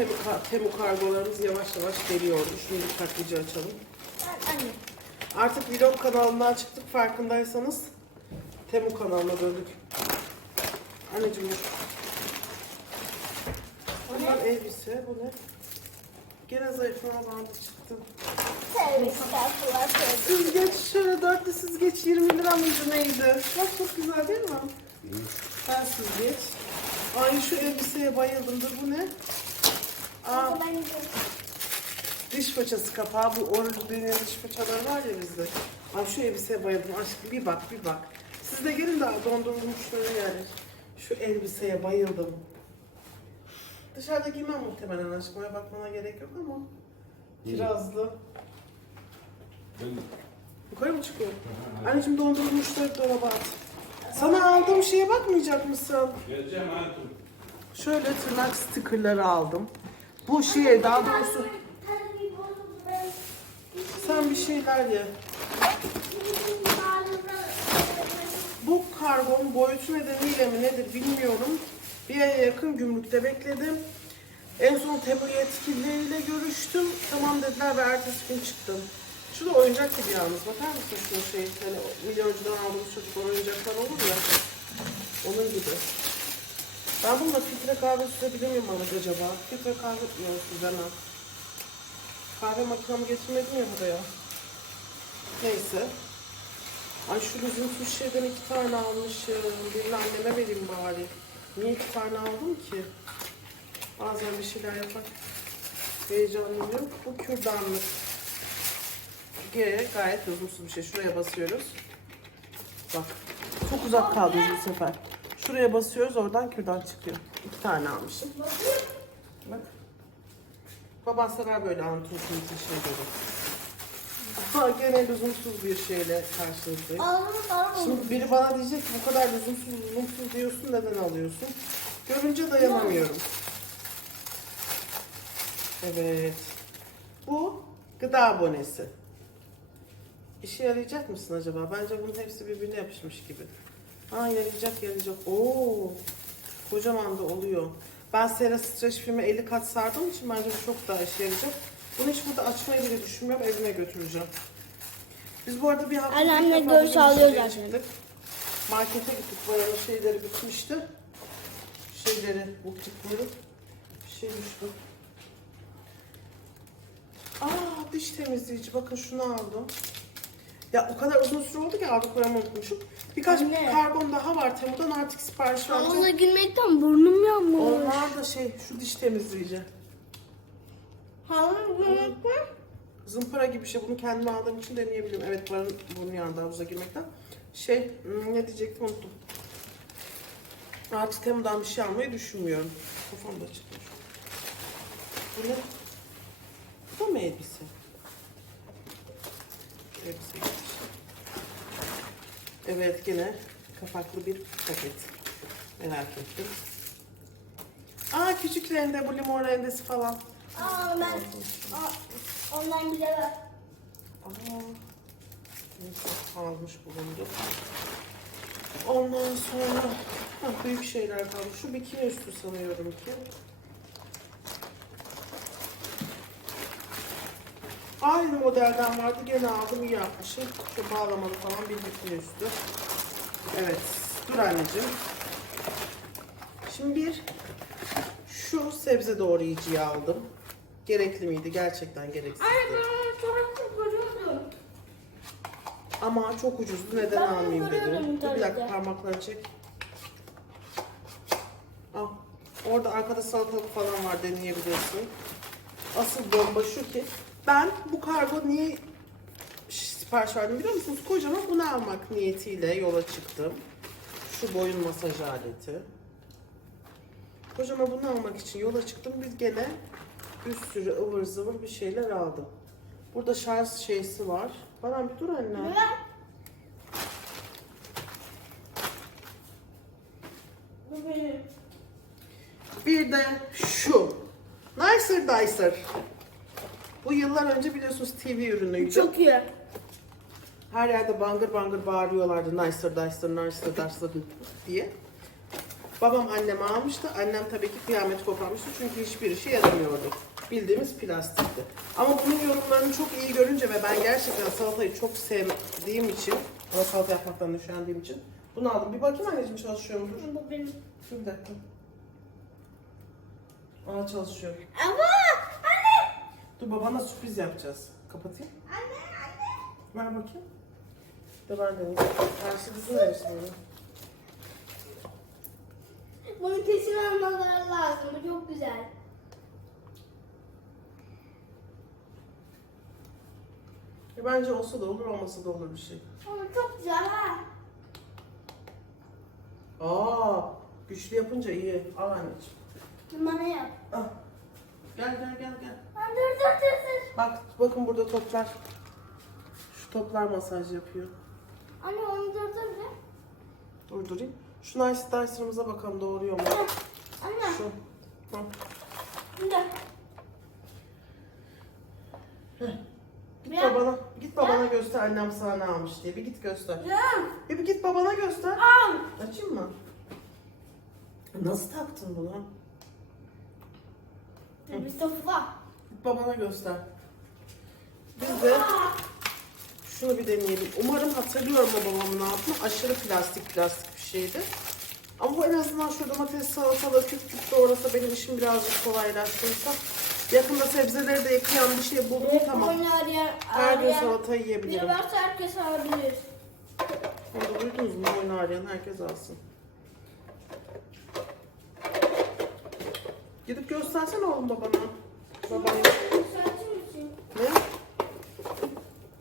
Temu, Temu kargolarımız yavaş yavaş geliyordu. Şunu dikkatlice açalım. Anne. Artık vlog kanalından çıktık farkındaysanız. Temu kanalına döndük. Anneciğim dur. Bunlar elbise, bu ne? Gene zayıflama bandı çıktı. Tövbe estağfurullah tövbe. Süzgeç şöyle dörtlü süzgeç 20 lira mıydı neydi? Bak çok güzel değil mi? Ben süzgeç. Ay şu elbiseye bayıldım. Dur bu ne? Aa, diş fırçası kapağı. Bu orijinal diş fırçaları var ya bizde. Ay şu elbiseye bayıldım. Aşkım bir bak bir bak. Siz de gelin daha dondurulmuşları yani. Şu elbiseye bayıldım. Dışarıda giymem muhtemelen aşkım. Oraya bakmana gerek yok ama. Kirazlı. Ben Yukarı mı çıkıyor? Anneciğim dondurulmuşları dolaba at. Sana aldığım şeye bakmayacak mısın? geleceğim hayatım. Şöyle tırnak stickerları aldım. Bu şeye daha doğrusu sen bir şeyler ye. Bu kargon boyutu nedeniyle mi nedir bilmiyorum. Bir aya yakın gümrükte bekledim. En son Temu yetkilileriyle görüştüm. Tamam dediler ve ertesi gün çıktım. Şurada oyuncak gibi yalnız. Bakar mısın şuna şey? Hani milyoncudan aldığımız çocuklar oyuncaklar olur ya. Onun gibi. Ben bununla filtre kahve sürebilir miyim Mahmut acaba? Filtre kahve yok süzemem. Kahve makinamı getirmedim ya buraya. Neyse. Ay şu lüzumsuz şeyden iki tane almışım. Birini anneme vereyim bari. Niye iki tane aldım ki? Bazen bir şeyler yapar. Heyecanlanıyorum. Bu kürdanlık. G gayet lüzumsuz bir şey. Şuraya basıyoruz. Bak. Çok uzak kaldı bu sefer. Şuraya basıyoruz oradan kürdan çıkıyor. İki tane almışım. Bak. Baban sever böyle antropometre şeyleri. Ama gene lüzumsuz bir şeyle karşınızdayım. Şimdi biri bana diyecek ki bu kadar lüzumsuz lüzumsuz diyorsun neden alıyorsun? Görünce dayanamıyorum. Evet. Bu gıda abonesi. İşe yarayacak mısın acaba? Bence bunun hepsi birbirine yapışmış gibi. Ha yarayacak yarayacak. Oo. Kocaman da oluyor. Ben Sera streç filmi 50 kat sardığım için bence bu çok daha işe yarayacak. Bunu hiç burada açmayı bile düşünmüyorum. Evime götüreceğim. Biz bu arada bir hafta defa görüş alıyor zaten. Markete gittik. Bayağı şeyleri bitmişti. Şeyleri, buktikleri. Bir şey düştü. Aa diş temizleyici. Bakın şunu aldım. Ya o kadar uzun süre oldu ki aldıklarımı unutmuşum. Birkaç Anne. karbon daha var Temu'dan artık sipariş vereceğim. Onunla gülmekten burnum yanmış. Onlar da şey şu diş temizleyici. Havlu gülmekten? Zımpara gibi bir şey. Bunu kendime aldığım için deneyebilirim. Evet buranın burnu yandı havuza girmekten. Şey ne diyecektim unuttum. Artık Temu'dan bir şey almayı düşünmüyorum. Kafam da çıkmış. Bu ne? Bu da mı elbise? Gitmiş. Evet gene kapaklı bir paket. Merak ettim. Aa küçük rende bu limon rendesi falan. Aa ben Aa, ondan bile ver. Aa, neyse almış bulundu. Ondan sonra ha, büyük şeyler kalmış. Şu bikini üstü sanıyorum ki. Aynı modelden vardı. Gene aldım iyi yapmışım. Şu bağlamalı falan bir bikini üstü. Evet. Dur anneciğim. Şimdi bir şu sebze doğrayıcıyı aldım. Gerekli miydi? Gerçekten gereksizdi. Anne ben onu çok görüyordum. Ama çok ucuzdu. Neden Ben almayayım dedim. Dur bir dakika parmaklarını çek. Al. Orada arkada salatalık falan var deneyebilirsin. Asıl bomba şu ki ben bu kargo niye sipariş verdim biliyor musunuz? Kocaman bunu almak niyetiyle yola çıktım. Şu boyun masaj aleti. Kocaman bunu almak için yola çıktım. Biz gene bir sürü ıvır zıvır bir şeyler aldım. Burada şarj şeysi var. Bana bir dur anne. Bir de şu. Nicer Dicer. Bu yıllar önce biliyorsunuz TV ürünüydü. Çok iyi. Her yerde bangır bangır bağırıyorlardı Nicer Dicer, Nicer Dicer diye. Babam anneme almıştı. Annem tabii ki kıyamet koparmıştı çünkü hiçbir işe yaramıyordu. Bildiğimiz plastikti. Ama bunun yorumlarını çok iyi görünce ve ben gerçekten salatayı çok sevdiğim için, ama salata yapmaktan üşendiğim için bunu aldım. Bir bakayım anneciğim çalışıyor mudur? Bu benim. Dur bir dakika. Aa çalışıyor. Ama. Dur babana sürpriz yapacağız. Kapatayım. Anne anne. Ver bakayım. Dur ben deneyeyim. Karşılıklı neresi böyle? Bunu kesin almaları lazım. Bu çok güzel. E, Bence olsa da olur, olmasa da olur bir şey. Ama çok güzel ha. Aa, güçlü yapınca iyi. Al anneciğim. Bana yap. Al. Gel gel gel gel. Dur dur dur dur. Bak bakın burada toplar. Şu toplar masaj yapıyor. Anne onu dur dur bir. Durdurayım. Şu Nice Dyser'ımıza bakalım doğruyor mu? Anne. Şu. Hı. Dur. Git Ya. babana, git babana göster annem sana ne almış diye. Bir git göster. Ya. Bir, bir git babana göster. Al. Açayım mı? Nasıl taktın bunu? Bir sofra. Babana göster. Biz de şunu bir deneyelim. Umarım hatırlıyorum o babamın yaptığını. Aşırı plastik plastik bir şeydi. Ama bu en azından şu domates salatalığı küp küp doğrasa benim işim birazcık kolaylaştırırsa. Yakında sebzeleri de yıkayan bir şey buldum tamam. Oyunu arayan, Her gün salata biri yiyebilirim. varsa herkes alabilir. Onu da duydunuz mu? Oyunu arayan herkes alsın. Gidip göstersene oğlum babana. Misin? Ne?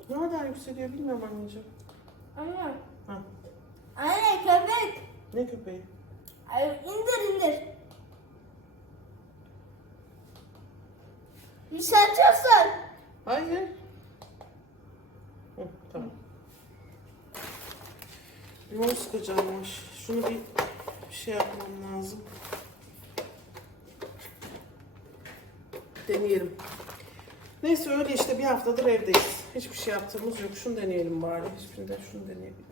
Nereden yükseliyor bilmiyorum anneciğim. Anne. Ha. Anne köpek. Ne köpeği? Ay, indir indir. Yükseltiyorsun. Hayır. Hı, tamam. Limon sıkacağımmış. Şunu bir şey yapmam lazım. Deneyelim. Neyse öyle işte bir haftadır evdeyiz. Hiçbir şey yaptığımız yok. Şunu deneyelim bari. Hiçbirinde şunu deneyelim.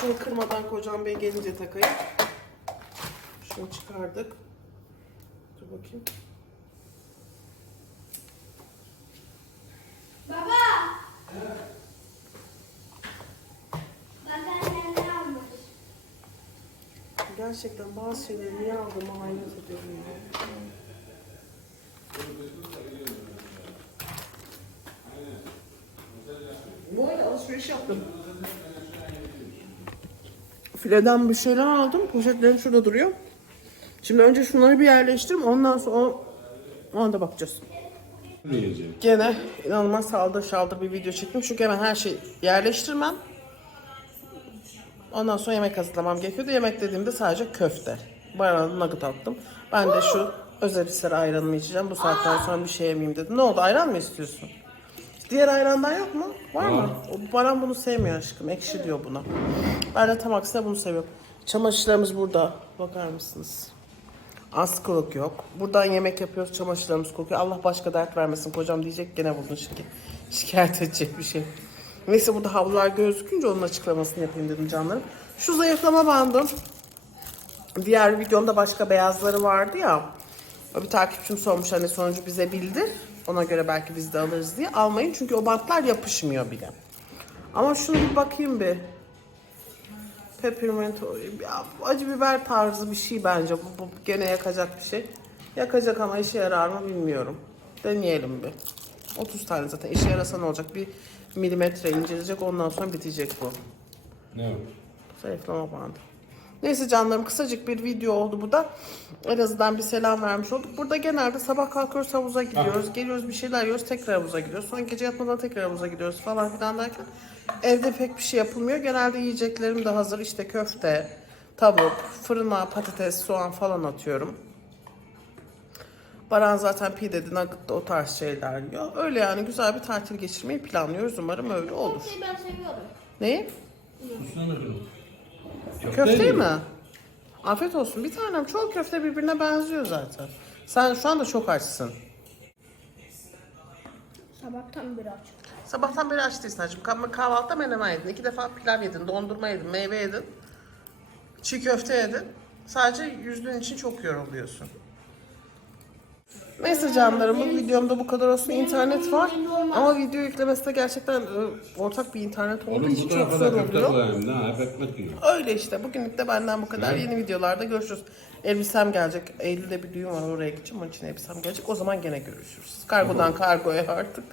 Şunu kırmadan kocam bey gelince takayım. Şunu çıkardık. Dur bakayım. Baba. Bak anne ne almış. Gerçekten bazı şeyleri niye aldığımı hayret ediyorum. ya. Bu arada alışveriş yaptım. Fileden bir şeyler aldım. Poşetlerim şurada duruyor. Şimdi önce şunları bir yerleştireyim. Ondan sonra ona da bakacağız. Gene inanılmaz saldır şaldır bir video çektim. Çünkü hemen her şeyi yerleştirmem. Ondan sonra yemek hazırlamam gerekiyordu. Yemek dediğimde sadece köfte. Bayağı nugget attım. Ben de şu özel bir sıra ayranımı içeceğim. Bu saatten sonra bir şey yemeyeyim dedim. Ne oldu ayran mı istiyorsun? Diğer ayrandan yok mu? Var mı? O Baran bunu sevmiyor aşkım. Ekşi diyor buna. Ben de tam aksine bunu seviyorum. Çamaşırlarımız burada. Bakar mısınız? Askılık yok. Buradan yemek yapıyoruz, çamaşırlarımız kokuyor. Allah başka dert vermesin. Kocam diyecek gene buldun şikayet edecek bir şey. Neyse burada havlular gözükünce onun açıklamasını yapayım dedim canlarım. Şu zayıflama bandım. Diğer videomda başka beyazları vardı ya. Bir takipçim sormuş hani sonucu bize bildir. Ona göre belki biz de alırız diye. Almayın çünkü o bantlar yapışmıyor bile. Ama şunu bir bakayım bir. Peppermint acı biber tarzı bir şey bence. Bu, bu gene yakacak bir şey. Yakacak ama işe yarar mı bilmiyorum. Deneyelim bir. 30 tane zaten işe yarasa ne olacak? Bir milimetre incelecek ondan sonra bitecek bu. Ne var? Zayıflama bandı. Neyse canlarım kısacık bir video oldu bu da. En azından bir selam vermiş olduk. Burada genelde sabah kalkıyoruz havuza gidiyoruz. Geliyoruz bir şeyler yiyoruz tekrar havuza gidiyoruz. Sonra gece yatmadan tekrar havuza gidiyoruz falan filan derken evde pek bir şey yapılmıyor. Genelde yiyeceklerim de hazır. İşte köfte, tavuk, fırına patates, soğan falan atıyorum. Baran zaten pide, nugget o tarz şeyler yiyor. Öyle yani güzel bir tatil geçirmeyi planlıyoruz. Umarım öyle olur. Köfteyi ben seviyorum. Neyi? Üstüne mi kırdın? Köfte mi? Afiyet olsun. Bir tanem çoğu köfte birbirine benziyor zaten. Sen şu anda çok açsın. Sabahtan beri aç. Sabahtan beri aç değilsin hacım. Kah- Kahvaltıda menemen yedin. iki defa pilav yedin, dondurma yedin, meyve yedin. Çiğ köfte yedin. Sadece yüzdüğün için çok yoruluyorsun. Neyse canlarım bu videomda bu kadar olsun. İnternet var ama video yüklemesi de gerçekten e, ortak bir internet olduğu Oğlum için çok tarafa zor da köfte oluyor. koyayım. Ne hep ekmek yiyor. Öyle işte. Bugünlük de benden bu kadar. Yeni videolarda görüşürüz. Elbisem gelecek. Eylül'de bir düğün var oraya gideceğim. Onun için elbisem gelecek. O zaman gene görüşürüz. Kargodan kargoya artık.